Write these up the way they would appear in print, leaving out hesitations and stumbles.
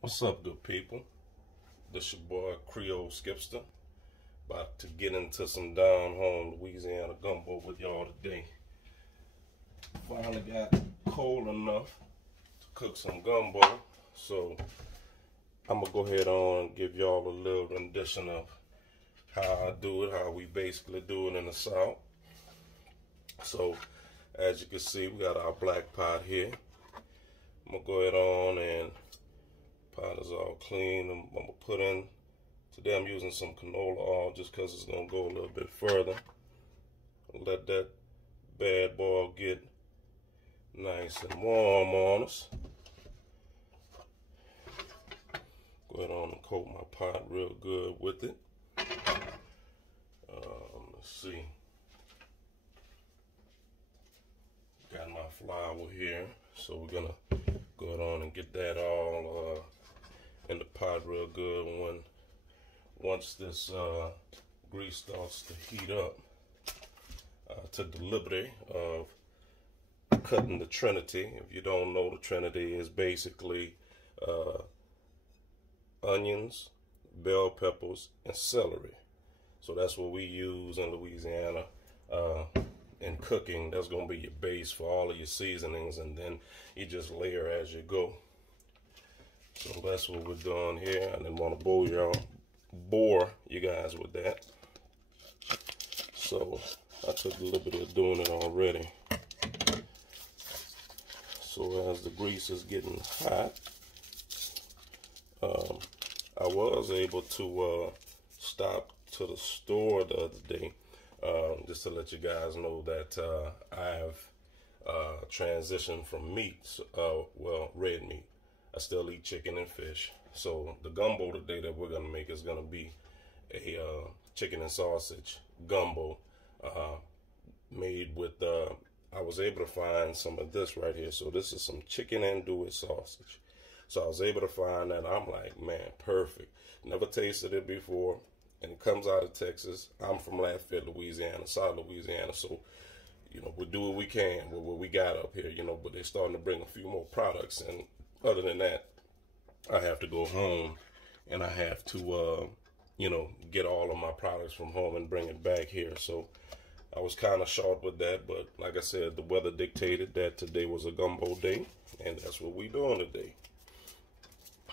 What's up, good people? This your boy CreoleSkipster, about to get into some down home Louisiana gumbo with y'all today. Finally got cold enough to cook some gumbo, so I'm gonna go ahead on and give y'all a little rendition of how I do it, how we basically do it in the South. So as you can see, we got our black pot here. I'm gonna go ahead on and pot is all clean. I'm gonna put in, today I'm using some canola oil just because it's gonna go a little bit further. Let that bad boy get nice and warm on us. Go ahead on and coat my pot real good with it. Let's see. Got my flour here, so we're gonna go ahead on and get that all in the pot real good. Once this grease starts to heat up, I took the liberty of cutting the Trinity. If you don't know, the Trinity is basically onions, bell peppers, and celery. So that's what we use in Louisiana in cooking. That's going to be your base for all of your seasonings, and then you just layer as you go. So that's what we're doing here. I didn't want to bore you guys with that. So I took a little bit of doing it already. So as the grease is getting hot, I was able to stop to the store the other day, just to let you guys know that I've transitioned from meats, well, red meat. I still eat chicken and fish. So the gumbo today that we're gonna make is gonna be a chicken and sausage gumbo made with, I was able to find some of this right here. So this is some chicken andouille sausage. So I was able to find that. I'm like, man, perfect. Never tasted it before. And it comes out of Texas. I'm from Lafayette, Louisiana, South Louisiana. So, you know, we do what we can with what we got up here, you know, but they're starting to bring a few more products. And other than that, I have to go home and I have to, you know, get all of my products from home and bring it back here. So I was kind of short with that. But like I said, the weather dictated that today was a gumbo day. And that's what we're doing today.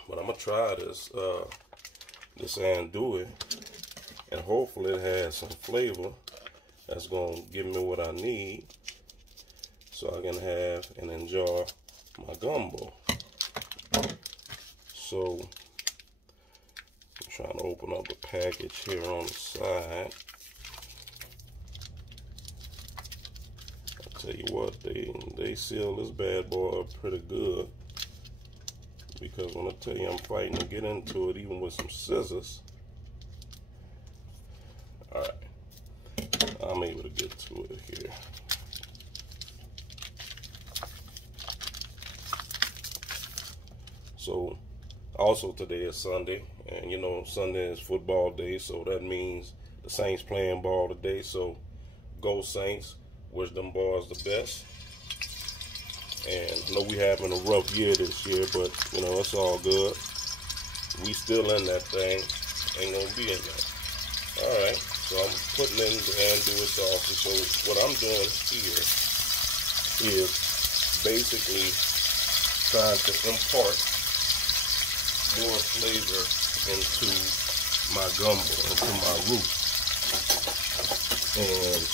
But I'm going to try this, this andouille. And hopefully it has some flavor that's going to give me what I need so I can have and enjoy my gumbo. So I'm trying to open up the package here on the side. I'll tell you what, they seal this bad boy up pretty good, because when I tell you I'm fighting to get into it even with some scissors. Alright, I'm able to get to it here. So, also today is Sunday, and you know Sunday is football day, so that means the Saints playing ball today. So, go Saints, wish them boys the best. And I know we having a rough year this year, but you know it's all good. We still in that thing, ain't gonna be in that. Alright. So I'm putting in the andouille sausage. So what I'm doing here is basically trying to impart more flavor into my gumbo, into my roux. And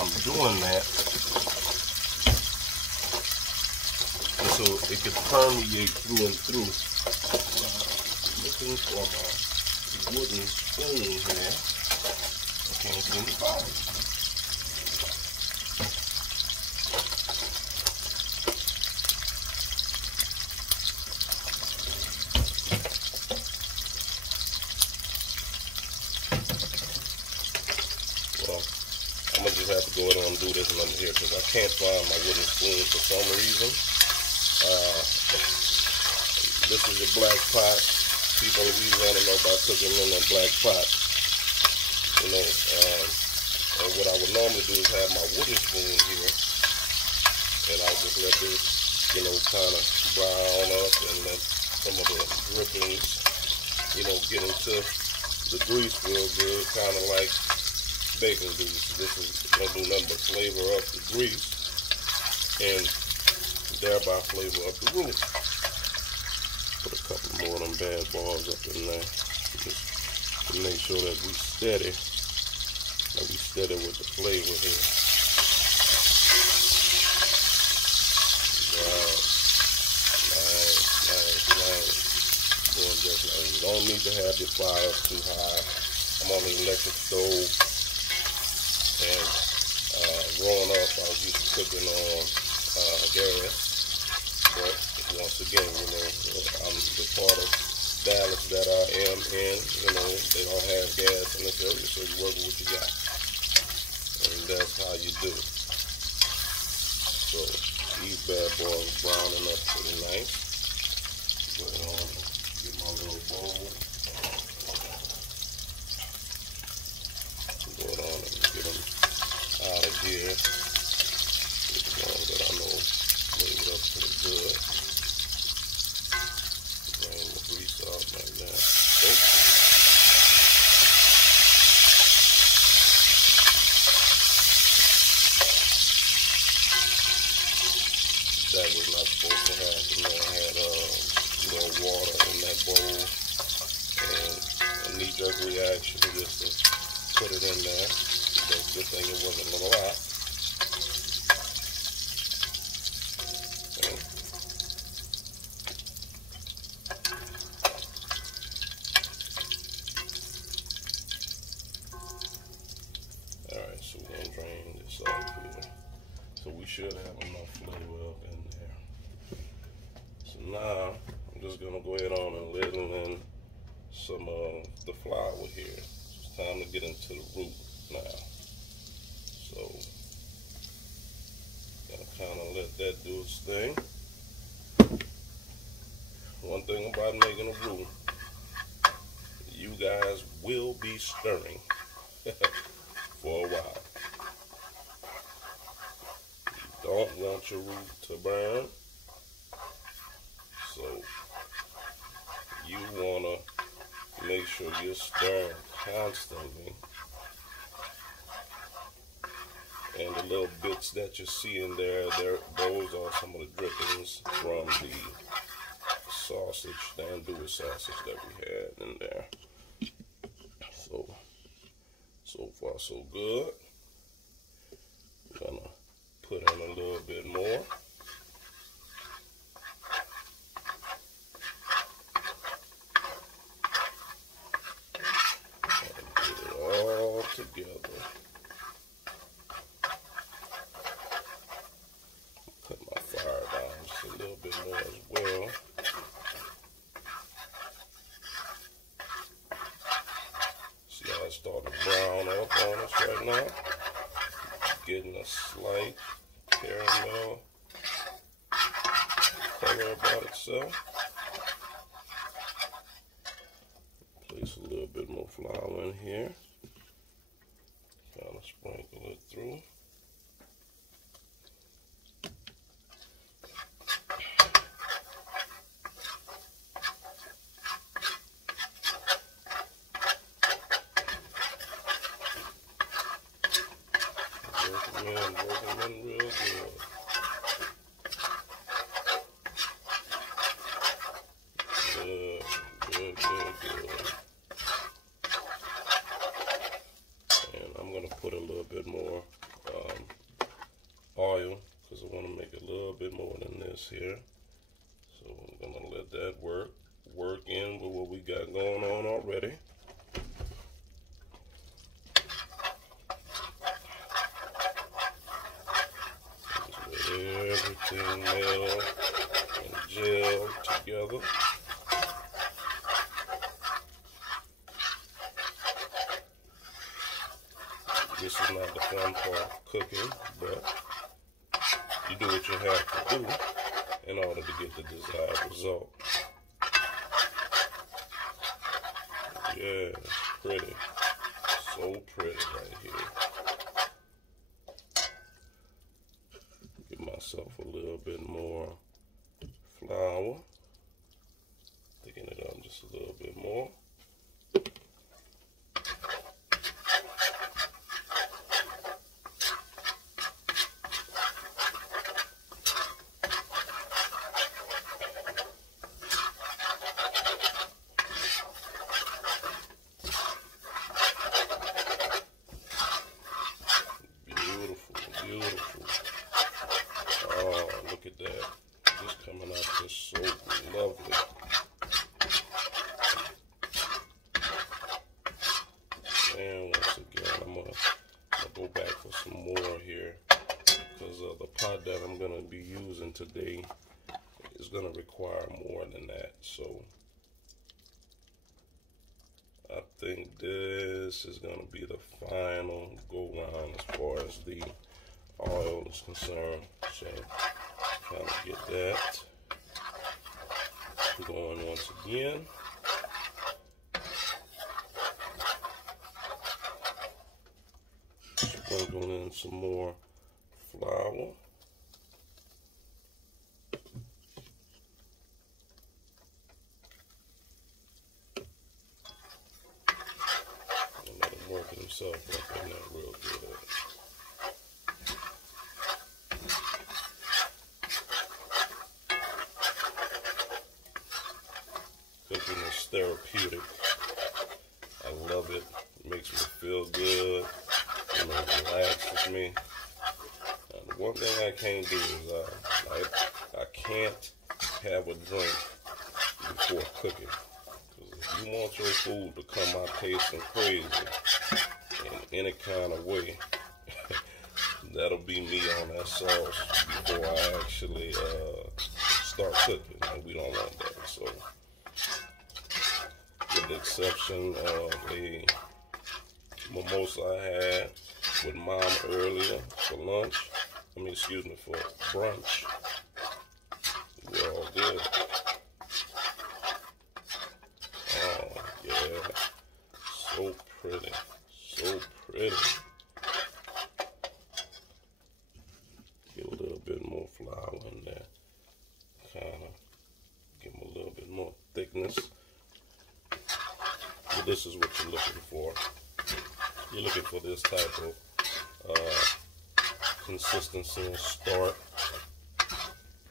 I'm doing that and so it can permeate through and through. Looking for my wooden spoon here. I can't seem to find it. Well, I'm gonna just have to go ahead and do this one here because I can't find my wooden spoon for some reason. This is a black pot. People in Louisiana know about cooking in a black pot. You know, and what I would normally do is have my wooden spoon here, and I'll just let this, you know, kind of brown up and let drippings, you know, get into the grease real good, kind of like bacon grease. This is gonna do nothing but flavor up the grease and thereby flavor up the roux. Put a couple more of them bad balls up in there just to make sure that we steady with the flavor here. Wow. Nice. Doing just like you don't need to have your fire too high. I'm on the electric stove, and growing up I was used to cooking on gas. But once again, you know, I'm the part of Dallas that I am in. You know, they don't have gas in this area, so you work with what you got, and that's how you do it. So these bad boys browning up pretty nice. Go on and get my little bowl. Go on and get them out of here. Get the ones that I know made it up pretty good. Drain the grease off like that. That was not supposed to happen. I had more water in that bowl, and a knee-jerk reaction just to put it in there. But good thing it wasn't a lot. Alright, so we're gonna drain this off here. So we should have enough flavor up in there. So now I'm just gonna go ahead on and ladle in some of the flour here. It's time to get into the roux now. So gonna kind of let that do its thing. One thing about making a roux, you guys will be stirring for a while. You don't want your roux to burn, so you want to make sure you're stirring constantly. And the little bits that you see in there, those are some of the drippings from the sausage, the andouille sausage that we had in there. So far so good. I'm gonna put in a little bit more. And get it all together. Put my fire down just a little bit more as well. See how it's starting to brown up on us right now? Getting a slight caramel color about itself. Place a little bit more flour in here. Kind of sprinkle it through. Working in real good. Good. And I'm going to put a little bit more oil because I want to make a little bit more than this here. So I'm going to let that work in with what we got going on already. Everything meld and gel together. This is not the fun part of cooking, but you do what you have to do in order to get the desired result. Yeah, it's pretty. So pretty right here. Give myself a little bit more flour. Thicken it up just a little bit more. Beautiful. Oh, look at that. Just coming out just so lovely. And once again, I'm gonna go back for some more here, because the pot that I'm gonna be using today is gonna require more than that. So I think this is gonna be the final go round as far as the oil is concerned. So kind of get that going once again. Sprinkle in some more flour. And let him work himself up in there real good. Cooking is therapeutic. I love it. It makes me feel good. You know, it relaxes me. The one thing I can't do is I can't have a drink before cooking. Because if you want your food to come out tasting crazy in any kind of way, that'll be me on that sauce before I actually start cooking. And we don't want that. So, with the exception of a mimosa I had with Mom earlier for lunch, for brunch, we're all good. Oh, yeah. So pretty. So pretty. Get a little bit more flour in there. Kind of give them a little bit more thickness. But this is what you're looking for. You're looking for this type of consistency and start,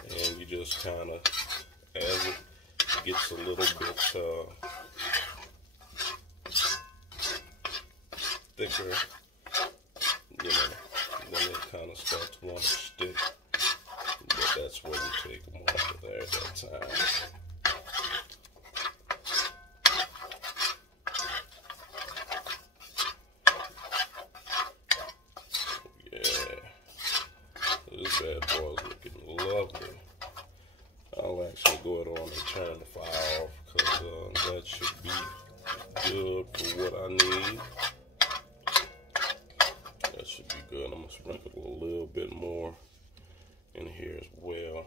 and you just kind of, as it gets a little bit thicker, you know, then it kind of starts to want to stick, but that's where we take them off of there at that time. This bad boy is looking lovely. I'll actually go ahead on and turn the fire off, because that should be good for what I need. That should be good. I'm going to sprinkle a little bit more in here as well.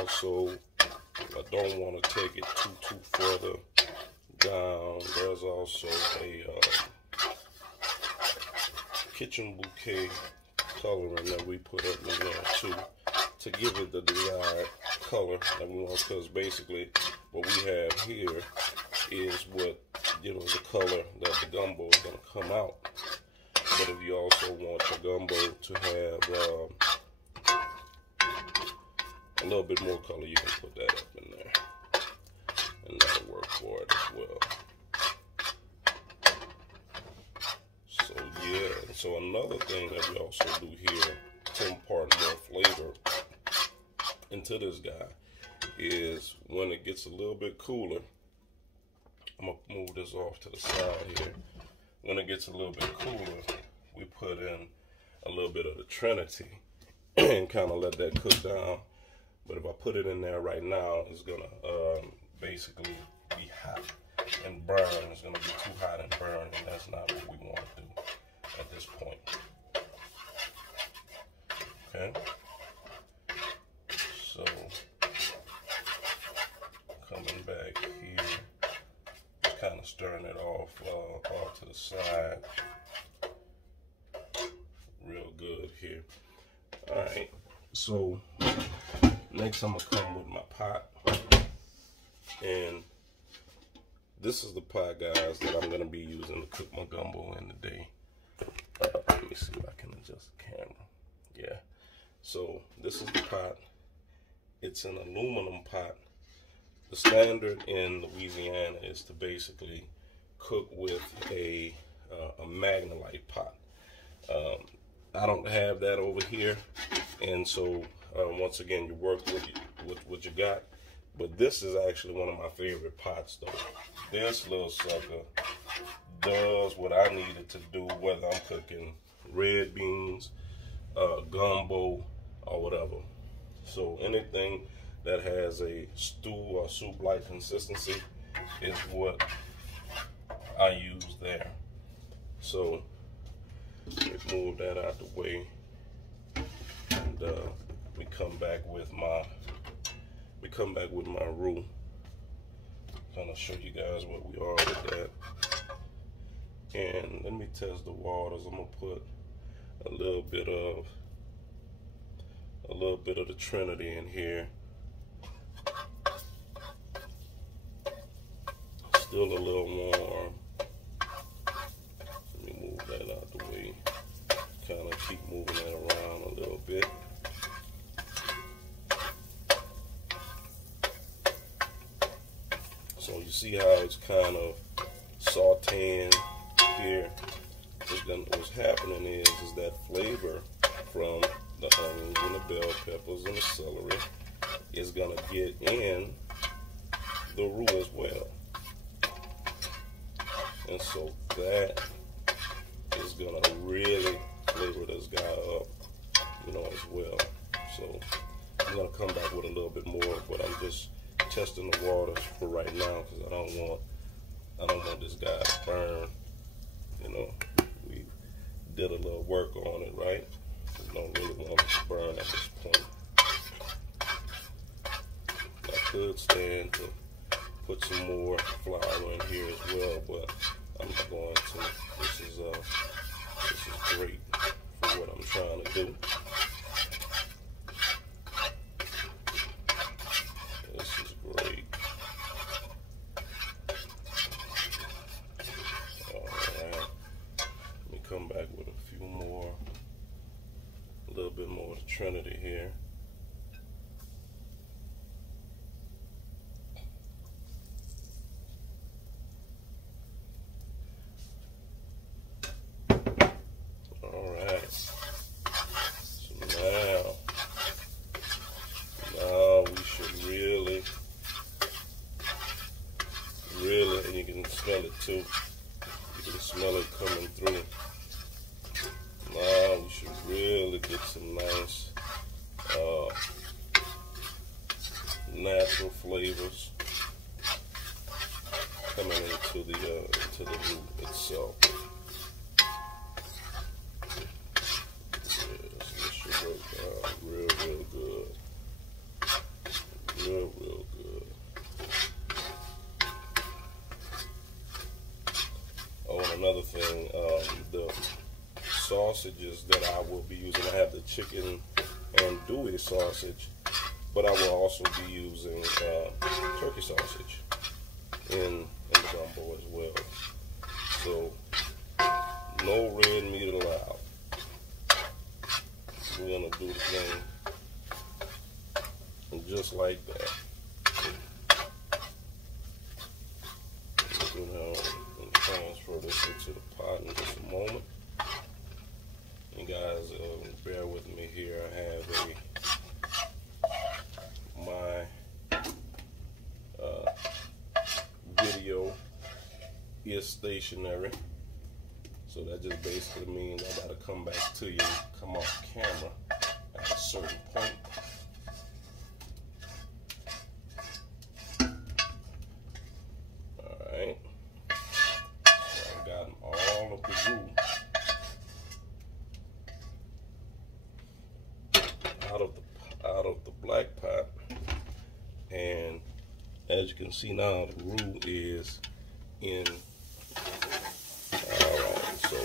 Also, I don't want to take it too further down. There's also a kitchen bouquet coloring that we put up in there too, to give it the desired color that we want, because basically what we have here is what, you know, the color that the gumbo is going to come out. But if you also want your gumbo to have a little bit more color, you can put that up in there, and that'll work for it as well. So yeah, so another thing that we also do here to impart more flavor into this guy is when it gets a little bit cooler, I'm gonna move this off to the side here. When it gets a little bit cooler, we put in a little bit of the Trinity and kind of let that cook down. But if I put it in there right now, it's gonna basically be hot, and burn. It's going to be too hot and burn, and that's not what we want to do at this point. Okay, so coming back here, just kind of stirring it off to the side. Real good here. All right, so next I'm gonna come with my pot, and this is the pot, guys, that I'm gonna be using to cook my gumbo in today. Let me see if I can adjust the camera. Yeah. So this is the pot. It's an aluminum pot. The standard in Louisiana is to basically cook with a Magnolite pot. I don't have that over here, and so once again, you work with what you got. But this is actually one of my favorite pots, though. This little sucker does what I need it to do, whether I'm cooking red beans, gumbo, or whatever. So anything that has a stew or soup-like consistency is what I use there. So let's move that out the way, and we come back with my roux. Kind of show you guys what we are with that. And let me test the waters. I'm gonna put a little bit of the Trinity in here. Still a little warm. Let me move that out the way. Kind of keep moving that around a little bit. So you see how it's kind of sauteing here. What's happening is that flavor from the onions and the bell peppers and the celery is gonna get in the roux as well, and so that is gonna really flavor this guy up, as well. So I'm gonna come back with a little bit more, but I'm just testing the waters for right now because I don't want this guy to burn. We did a little work on it, right? We don't really want it to burn at this point. I could stand to put some more flour in here as well, but I'm not going to. This is great for what I'm trying to do. This is great. Come back with a few more, a little bit more of the Trinity here. All right. So now we should really, and you can smell it too. You can smell it coming through. Now we should really get some nice natural flavors coming into the roux itself. Yes, this should work out real good. Real good. Oh, and another thing, the sausages that I will be using, I have the chicken andouille sausage, but I will also be using turkey sausage in the gumbo as well. So no red meat allowed. We're gonna do the thing just like that. And transfer this into the pot in just a moment. And guys, bear with me here. I have my video is stationary, so that just basically means I gotta come back to you, come off camera at a certain point. All right. As you can see now, the roux is in. Alright, so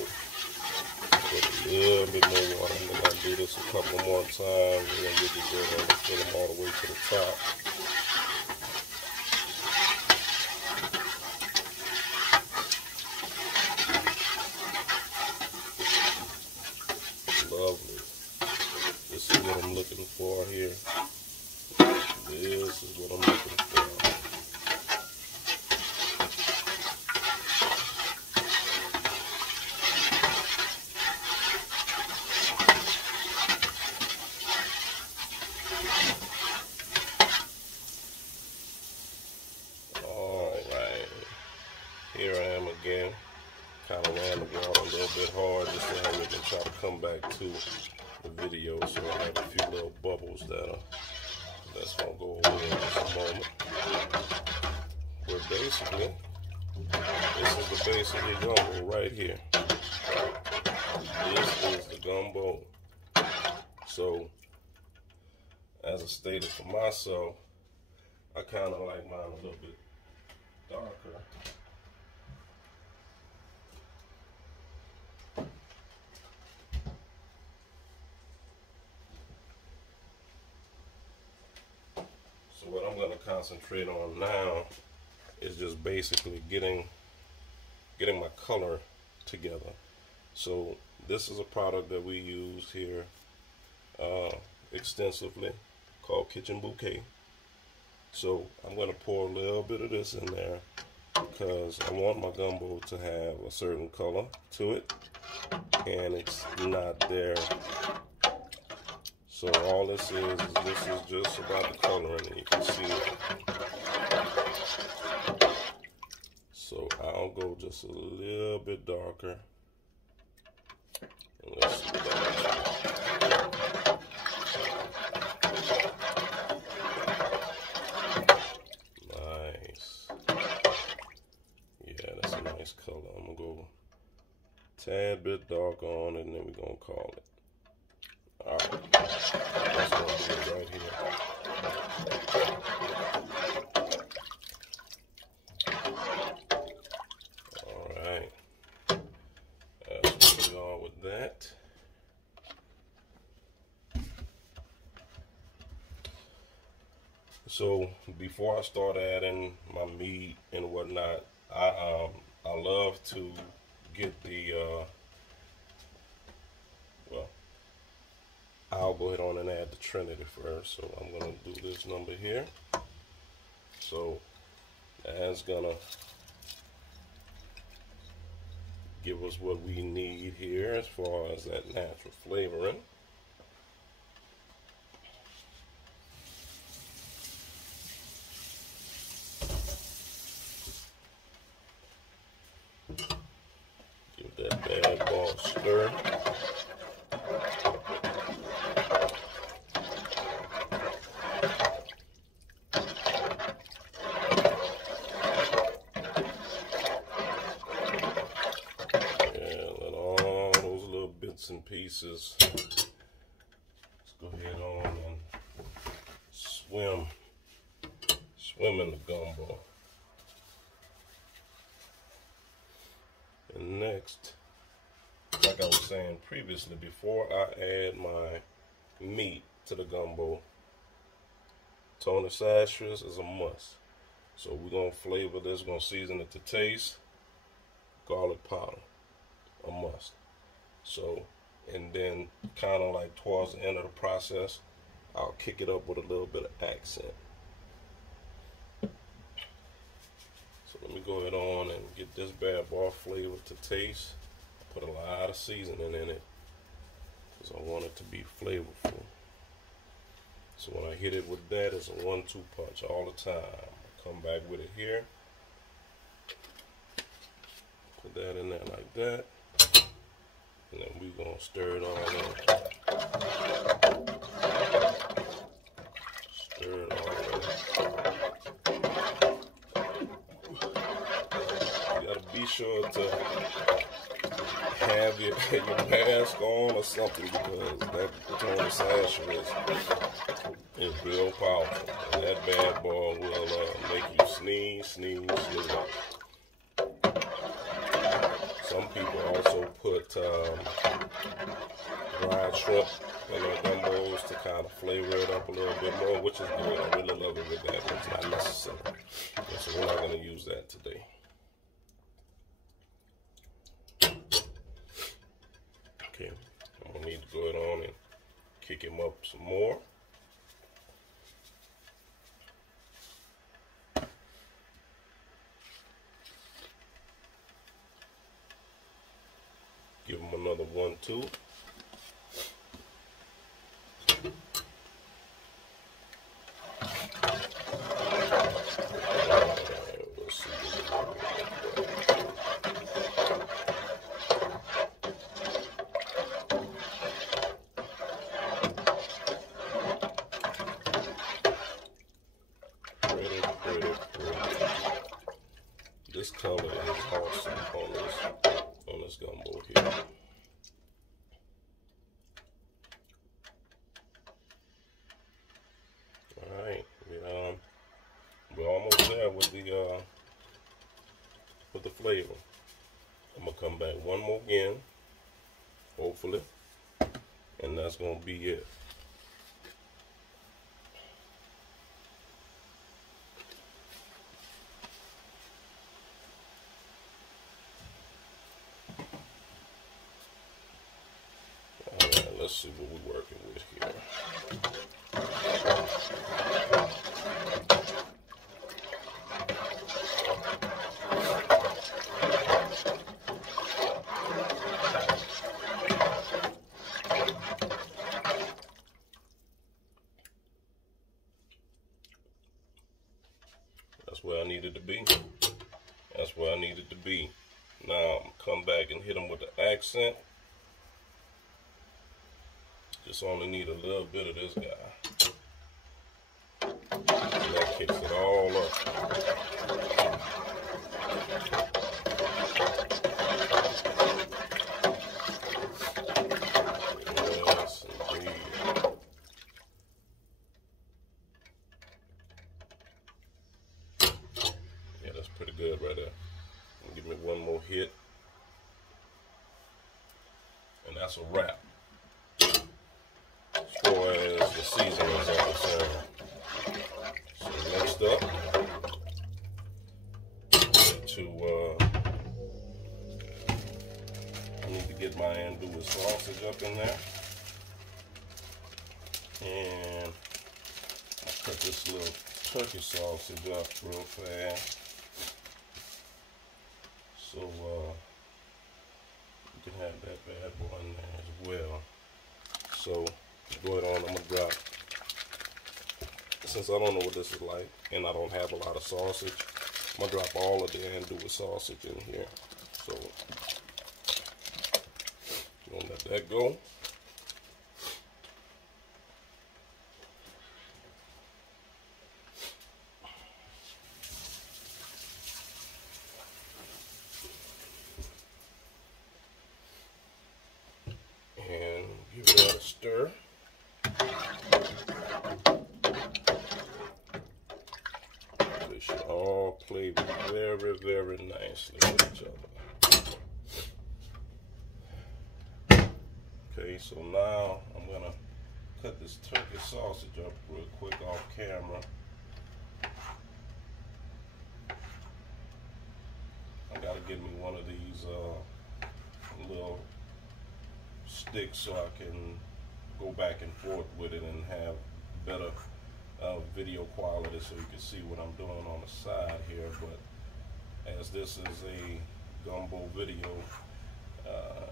put a little bit more water. I'm going to do this a couple more times. We're going to get this good and fill them all the way to the top. Lovely. This is what I'm looking for here. This is what I'm looking for. Alright. Here I am again. Kind of ran the water a little bit hard just so we can try to come back to the video. So I have a few little bubbles that's gonna go away in just a moment. But basically, this is the base of the gumbo right here. This is the gumbo. So, as I stated for myself, I kind of like mine a little bit darker. So what I'm going to concentrate on now is just basically getting my color together. So this is a product that we use here extensively called Kitchen Bouquet. So I'm going to pour a little bit of this in there because I want my gumbo to have a certain color to it, and it's not there. So all this is just about the coloring, and you can see it. So I'll go just a little bit darker. And let's see that. Nice. Yeah, that's a nice color. I'm gonna go a tad bit dark on it, and then we're gonna call it. Alright, that's gonna do it right here. Alright, that's where we are with that. So before I start adding my meat and whatnot, I love to get the I'll go ahead on and add the Trinity first. So I'm going to do this number here. So that's going to give us what we need here as far as that natural flavoring. Give that bad ball a stir. And pieces. Let's go ahead on and swim in the gumbo. And next, like I was saying previously, before I add my meat to the gumbo, Tony Celery is a must. So we're gonna flavor this, we're gonna season it to taste. Garlic powder, a must. So, and then kind of like towards the end of the process, I'll kick it up with a little bit of accent. So let me go ahead on and get this bad boy flavored to taste. Put a lot of seasoning in it because I want it to be flavorful. So when I hit it with that, it's a 1-2 punch all the time. Come back with it here. Put that in there like that. And then we're going to stir it all in. Stir it all in. You got to be sure to have your mask on or something, because that Tony Sasher is real powerful. And that bad boy will make you sneeze. Some people also put dried shrimp in their gumbos to kind of flavor it up a little bit more, which is good. I really love it with that, but it's not necessary. Okay, so we're not going to use that today. Okay, I'm going to need to go on and kick him up some more. Give him another 1-2. Let's see. Pretty. This color is awesome on this gumbo here. Alright, we're almost there with the flavor. I'm gonna come back one more again, hopefully, and that's gonna be it. Alright, let's see what we're working with here. That's where I needed to be. That's where I needed to be. Now I'm come back and hit them with the accent. Just only need a little bit of this guy. And that kicks it all up. Yes, indeed. Yeah, that's pretty good right there. Give me one more hit. And that's a wrap. As far as the seasonings are concerned. So next up, I need to get my andouille sausage up in there. And I'll cut this little turkey sausage up real fast. So you can have that bad boy in there as well. So go ahead on, I'm gonna drop, since I don't know what this is like and I don't have a lot of sausage, I'm gonna drop all of the andouille sausage in here. So I'm gonna let that go. And give that a stir. They should all play very, very nicely with each other. Okay, so now I'm gonna cut this turkey sausage up real quick off camera. I gotta get me one of these little sticks so I can go back and forth with it and have better video quality so you can see what I'm doing on the side here. But as this is a gumbo video,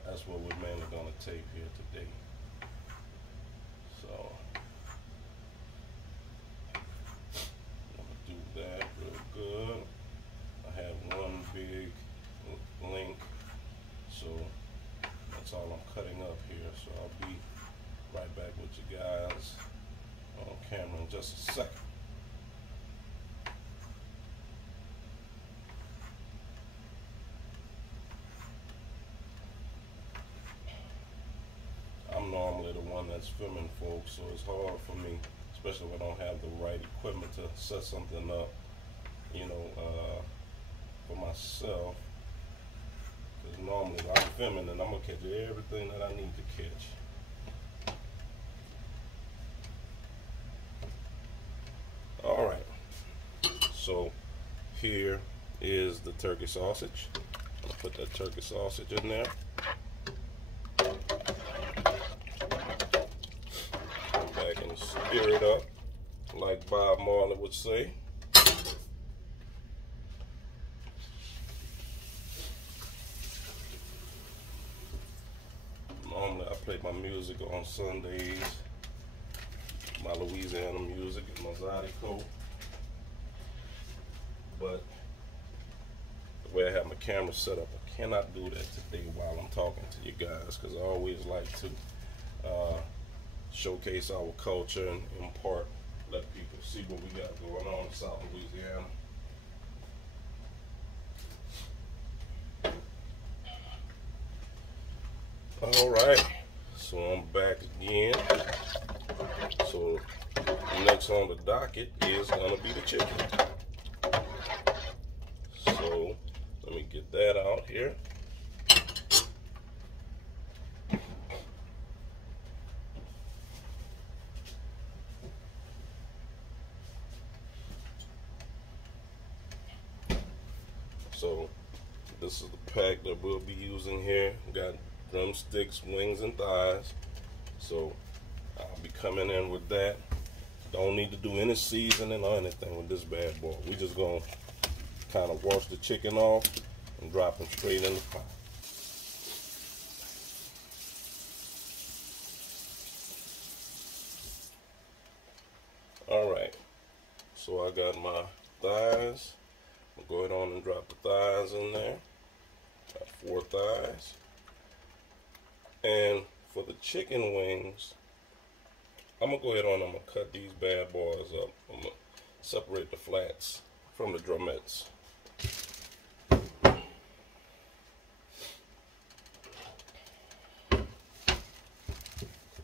that's what we're mainly going to tape here today. So I'm going to do that real good. I have one big link, so that's all I'm cutting up here. So I'll be right back with you guys on camera in just a second. one that's filming folks, so it's hard for me, especially when I don't have the right equipment to set something up, you know, for myself. Because normally I'm filming and I'm gonna catch everything that I need to catch. All right, so here is the turkey sausage. I'm gonna put that turkey sausage in there. Come back and stir it up, like Bob Marley would say. Normally I play my music on Sundays, my Louisiana music and my Zydeco, but the way I have my camera set up, I cannot do that today while I'm talking to you guys, because I always like to showcase our culture and impart, let people see what we got going on in South Louisiana. All right, so I'm back again. So next on the docket is gonna be the chicken. So let me get that out here. So this is the pack that we'll be using here. We got drumsticks, wings, and thighs. So I'll be coming in with that. Don't need to do any seasoning or anything with this bad boy. We just gonna kind of wash the chicken off and drop them straight in the pot. All right, so I got my thighs. I'll go ahead on and drop the thighs in there. Got 4 thighs. And for the chicken wings, I'm gonna go ahead on, I'm gonna cut these bad boys up. I'm gonna separate the flats from the drumettes.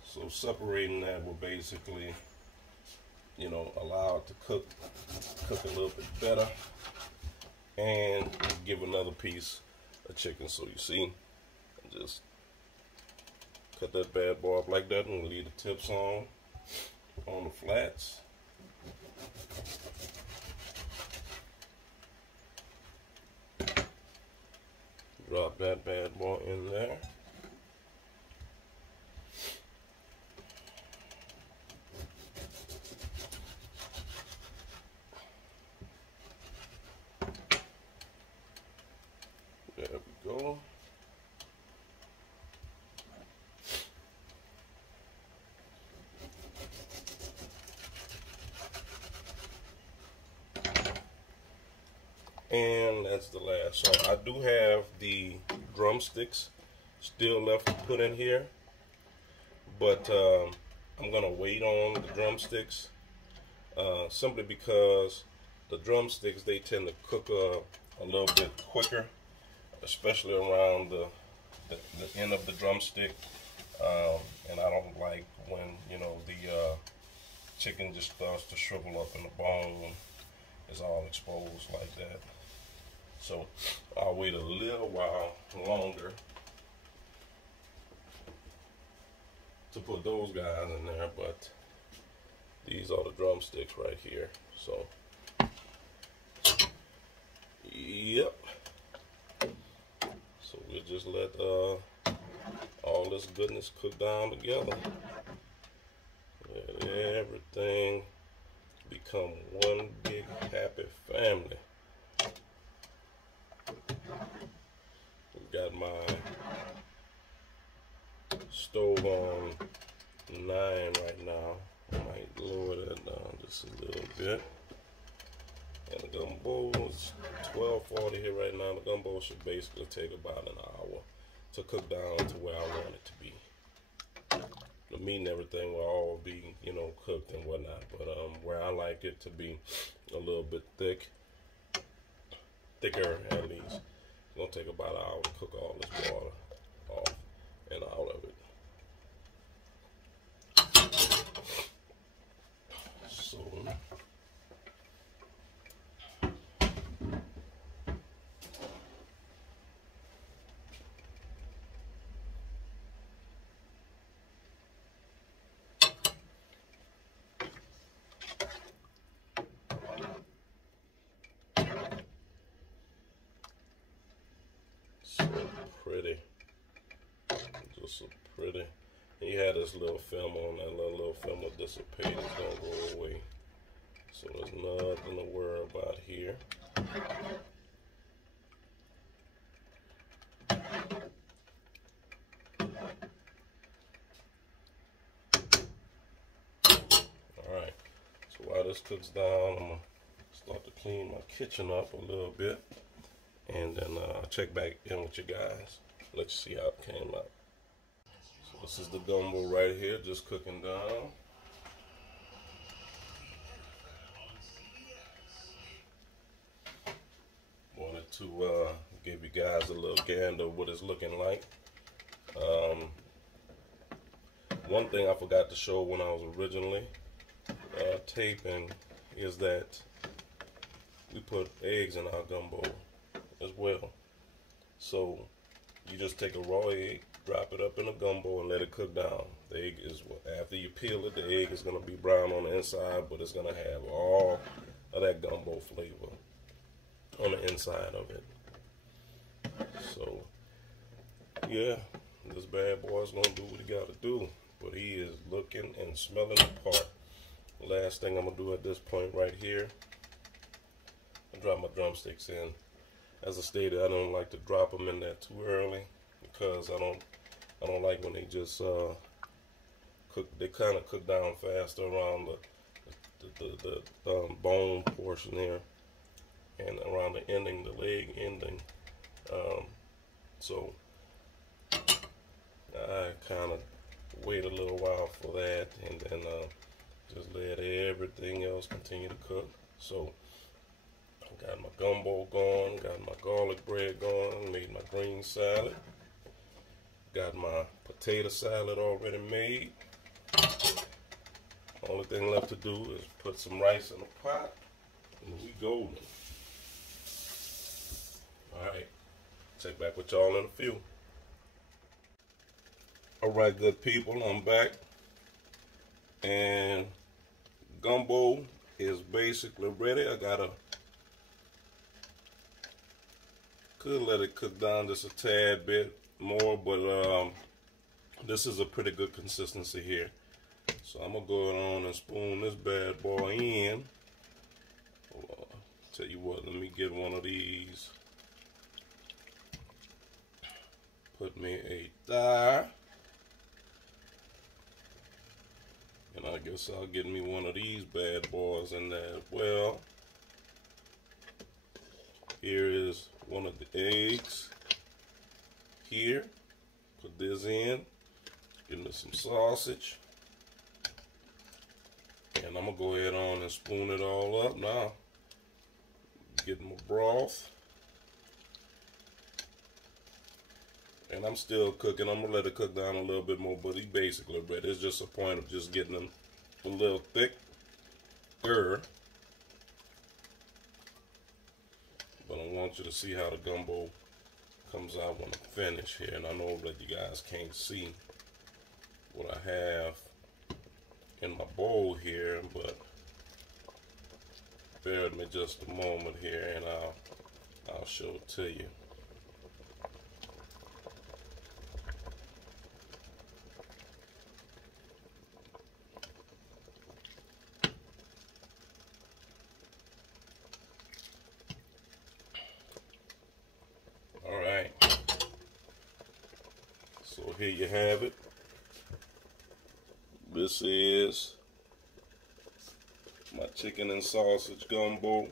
So separating that will basically, you know, allow it to cook a little bit better and give another piece of chicken. So you see, just cut that bad boy up like that and leave the tips on the flats. Drop that bad boy in there. There we go. And that's the last. So I do have the drumsticks still left to put in here, but I'm gonna wait on the drumsticks simply because the drumsticks, they tend to cook a little bit quicker, especially around the end of the drumstick, and I don't like when, you know, the chicken just starts to shrivel up and the bone is all exposed like that. So I'll wait a little while longer to put those guys in there, but these are the drumsticks right here. So yep, so we'll just let all this goodness cook down together. Let everything become one big happy family. We got my stove on 9 right now. I might lower that down just a little bit. And the gumbo is 1240 here right now. The gumbo should basically take about an hour to cook down to where I want it to be. The meat and everything will all be, you know, cooked and whatnot, but where I like it to be a little bit thicker at least. It's gonna take about an hour to cook all this water off and out of it. pretty. Just so pretty. And you had this little film on that. Little film will dissipate. It's gonna go away. So there's nothing to worry about here. Alright, so while this cooks down, I'm going to start to clean my kitchen up a little bit. And then I'll check back in with you guys. Let you see how it came out. So this is the gumbo right here, just cooking down. Wanted to give you guys a little gander of what it's looking like. One thing I forgot to show when I was originally taping is that we put eggs in our gumbo as well. So you just take a raw egg, drop it up in a gumbo, and let it cook down. The egg is, after you peel it, the egg is going to be brown on the inside, but it's going to have all of that gumbo flavor on the inside of it. So yeah, this bad boy is going to do what he got to do, but he is looking and smelling the part. The last thing I'm going to do at this point right here, I drop my drumsticks in. As I stated, I don't like to drop them in there too early because I don't like when they just cook. They kind of cook down faster around the bone portion there and around the ending, the leg ending. So I kind of wait a little while for that, and then just let everything else continue to cook. So got my gumbo going, got my garlic bread going, made my green salad, got my potato salad already made. Only thing left to do is put some rice in the pot, and we golden. Alright, check back with y'all in a few. Alright, good people, I'm back, and gumbo is basically ready. I gotta could let it cook down just a tad bit more, but this is a pretty good consistency here. So I'm gonna go on and spoon this bad boy in. Tell you what, let me get one of these. Put me a thigh, and I guess I'll get me one of these bad boys in there as well. Here is one of the eggs here. Put this in. Give me some sausage. And I'm going to go ahead on and spoon it all up now. Get my broth. And I'm still cooking. I'm going to let it cook down a little bit more, but he basically ready. It's just a point of just getting them a little thicker. But I want you to see how the gumbo comes out when I finish here. And I know that you guys can't see what I have in my bowl here, but bear with me just a moment here and I'll show it to you. So here you have it. This is my chicken and sausage gumbo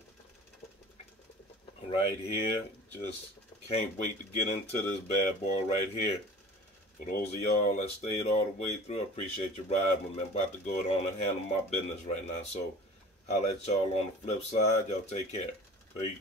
right here. Just can't wait to get into this bad boy right here. For those of y'all that stayed all the way through, I appreciate your ride with me. I'm about to go on and handle my business right now. So I'll let y'all on the flip side. Y'all take care. Peace.